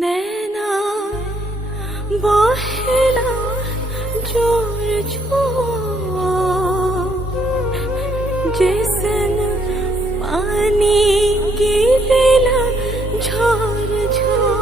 नैना बहेला जोर जोर जैसन पानी गिरेला झोर झोर।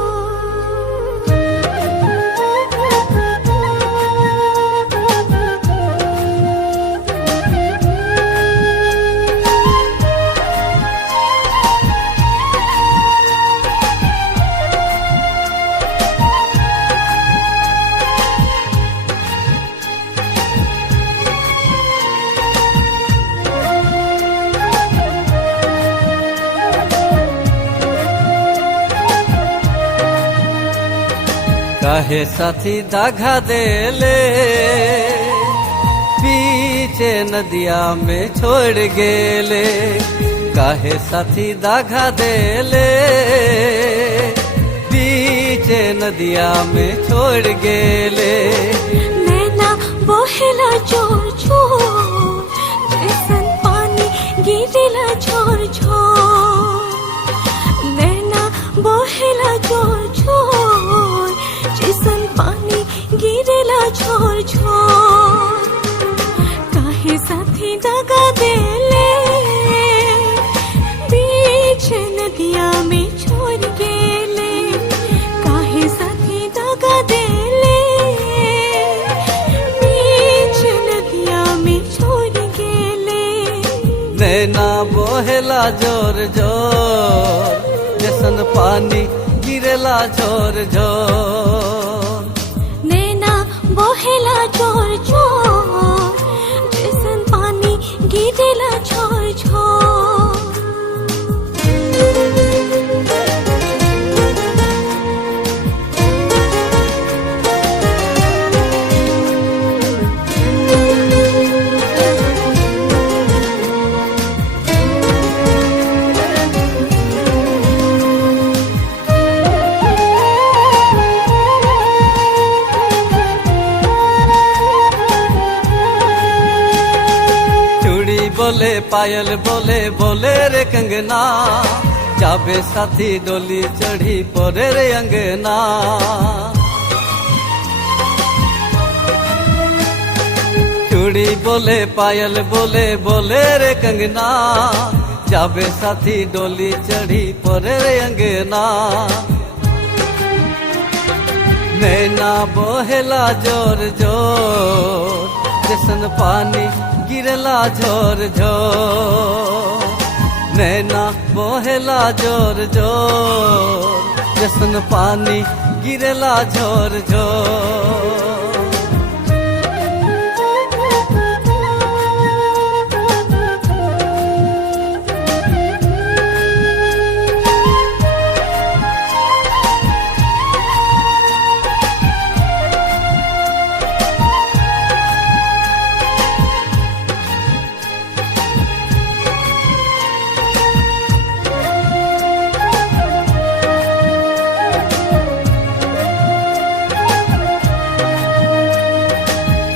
काहे साथी दागा देले पीछे नदिया में छोड़ गेले। काहे साथी दागा देले पीछे नदिया में छोड़ गेले। नैना बहेला जोर जोर जैसन पानी गिरेला झोर झोर। नैना बहेला जोर जोर जैसन पानी गिरेला झोर झोर। काहे साथी दगा देले बीच नदिया में छोड़ गेले। काहे साथी दगा देले बीच नदिया में छोड़ गेले। नैना बहेला जोर जोर जैसन पानी गिरेला झोर झोर। नैना बहेला जोर जोर जैसन पानी गिरेला झोर झोर। बोले पायल बोले बोले रे कंगना जाबे साथी डोली चढ़ी परे रे अंगना। चूड़ी बोले पायल बोले बोले रे कंगना जाबे साथी डोली चढ़ी परे रे अंगना। नैना बहेला जोर जोर जैसन पानी गिरला झोर झोर। नैना बहेला जोर जोर जैसन पानी गिरला झोर झोर।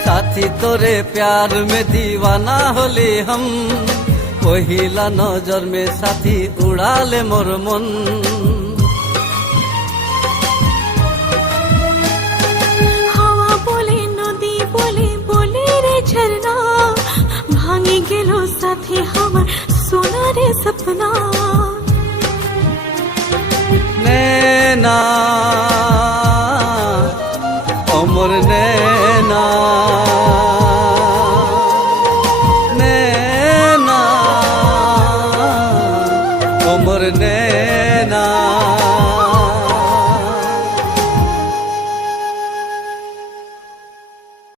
साथी तोरे प्यार में दीवाना होली हम पहिला नजर में साथी उड़ा ले मोर मन। हवा बोले नदी बोले बोले रे झरना भांगी गेलो साथी हमर सोना रे सपना। नैना अमर नैना